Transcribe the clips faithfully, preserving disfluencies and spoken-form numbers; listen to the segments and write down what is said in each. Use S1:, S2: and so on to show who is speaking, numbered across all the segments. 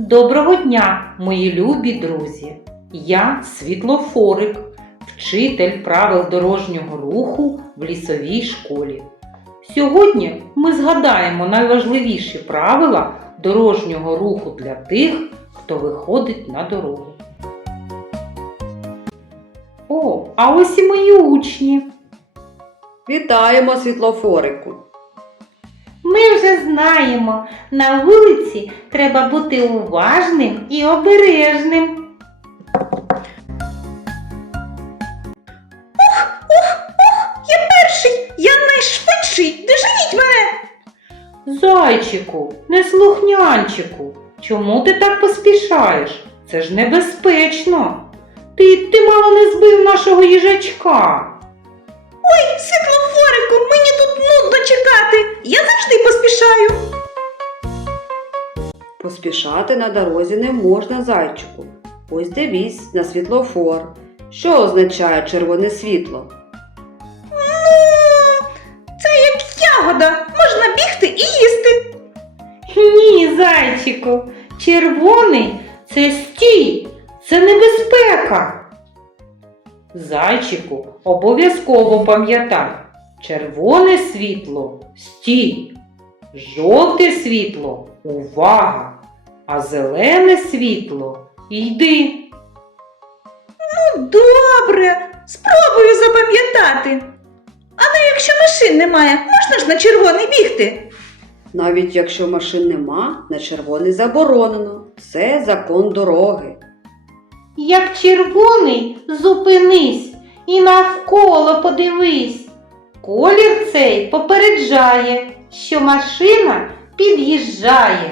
S1: Доброго дня, мої любі друзі! Я Світлофорик, вчитель правил дорожнього руху в лісовій школі. Сьогодні ми згадаємо найважливіші правила дорожнього руху для тих, хто виходить на дорогу. О, а ось і мої учні!
S2: Вітаємо, Світлофорику!
S3: Ми вже знаємо, на вулиці треба бути уважним і обережним.
S4: Ух, ух, ух, я перший, я найшвидший, доженіть мене!
S1: Зайчику, неслухнянчику, чому ти так поспішаєш? Це ж небезпечно. Ти, ти мало не збив нашого їжачка.
S4: Ой, Світлофорику, мені тут нудно чекати, я завжди поспішаю.
S2: Поспішати на дорозі не можна, зайчику. Ось дивись на світлофор. Що означає червоне світло?
S4: Ну, це як ягода, можна бігти і їсти.
S1: Ні, зайчику, червоний – це стій, це небезпека. Зайчику, обов'язково пам'ятай, червоне світло – стій, жовте світло – увага, а зелене світло – йди.
S4: Ну, добре, спробую запам'ятати. Але якщо машин немає, можна ж на червоний бігти?
S2: Навіть якщо машин нема, на червоний заборонено. Це закон дороги.
S3: Як червоний, зупинись і навколо подивись. Колір цей попереджає, що машина під'їжджає.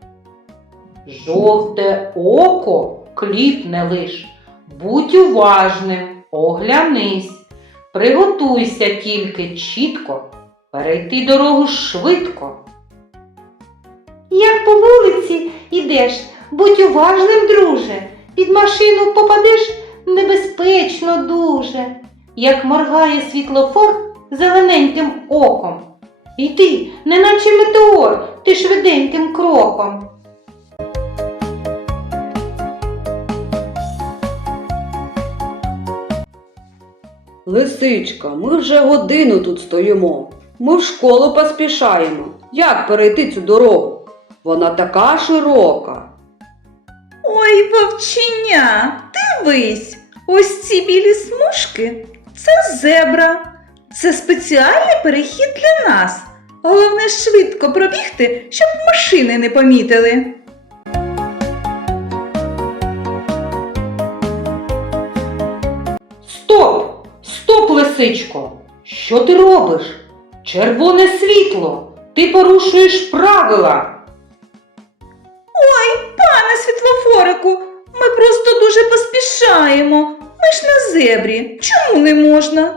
S1: Жовте око кліпне лиш, будь уважним, оглянись, приготуйся тільки чітко, перейти дорогу швидко.
S3: Як по вулиці ідеш, будь уважним, друже. Під машину попадеш небезпечно дуже. Як моргає світлофор зелененьким оком. Йди, неначе метеор, ти швиденьким кроком.
S2: Лисичка, ми вже годину тут стоїмо. Ми в школу поспішаємо. Як перейти цю дорогу? Вона така широка.
S4: Ой, вовченя, дивись, ось ці білі смужки – це зебра. Це спеціальний перехід для нас. Головне швидко пробігти, щоб машини не помітили.
S1: Стоп! Стоп, лисичко! Що ти робиш? Червоне світло! Ти порушуєш правила!
S4: Ой, пане Світлофорику, ми просто дуже поспішаємо. Ми ж на зебрі. Чому не можна?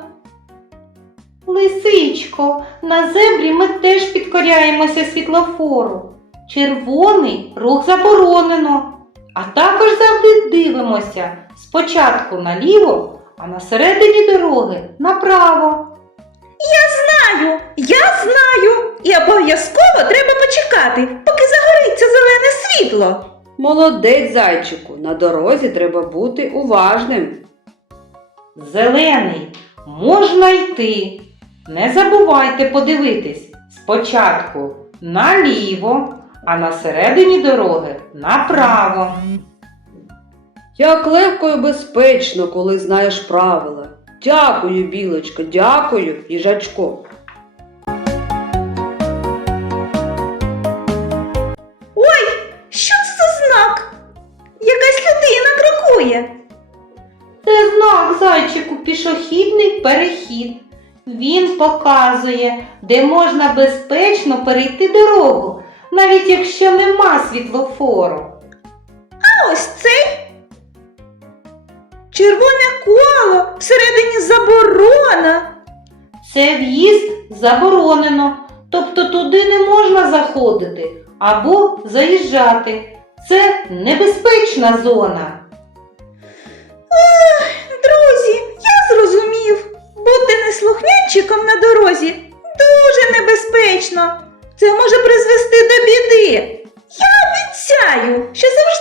S3: Лисичко, на зебрі ми теж підкоряємося світлофору. Червоний рух заборонено. А також завжди дивимося спочатку наліво, а на середині дороги направо.
S4: Знаю, я знаю. І обов'язково треба почекати, поки загориться зелене світло.
S2: Молодець, зайчику, на дорозі треба бути уважним.
S1: Зелений, можна йти. Не забувайте подивитись спочатку наліво, а на середині дороги направо.
S2: Як легко і безпечно, коли знаєш правила. Дякую, білочко, дякую, їжачко.
S4: Ой, що це за знак? Якась людина крокує.
S3: Це знак, зайчику, пішохідний перехід. Він показує, де можна безпечно перейти дорогу, навіть якщо нема світлофору.
S4: А ось цей. Червоне коло, всередині заборона.
S3: Це в'їзд заборонено, тобто туди не можна заходити або заїжджати. Це небезпечна зона.
S4: Ах, друзі, я зрозумів. Бути неслухнянчиком на дорозі дуже небезпечно. Це може призвести до біди. Я обіцяю, що завжди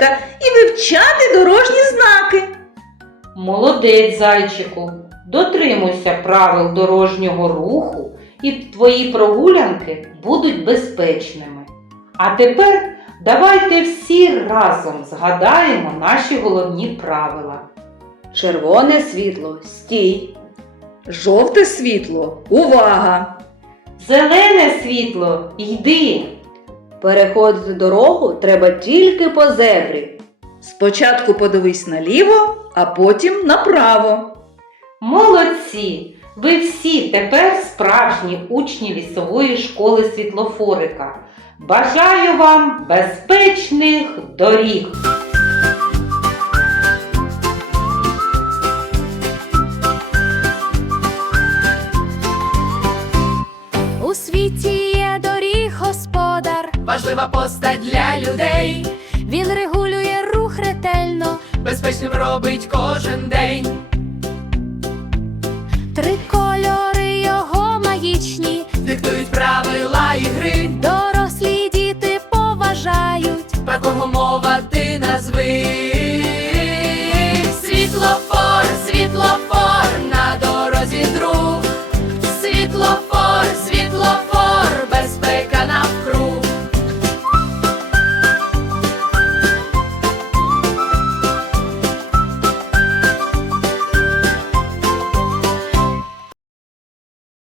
S4: свята і вивчати дорожні знаки.
S1: Молодець, зайчику, дотримуйся правил дорожнього руху і твої прогулянки будуть безпечними. А тепер давайте всі разом згадаємо наші головні правила.
S2: Червоне світло – стій.
S4: Жовте світло – увага!
S1: Зелене світло, йди.
S2: Переходити дорогу треба тільки по зебрі.
S4: Спочатку подивись наліво, а потім направо.
S1: Молодці! Ви всі тепер справжні учні лісової школи світлофорика. Бажаю вам безпечних доріг!
S5: У світі є доріг господар,
S6: Важлива постать для людей,
S5: він регулює рух ретельно,
S6: безпечним робить кожен день.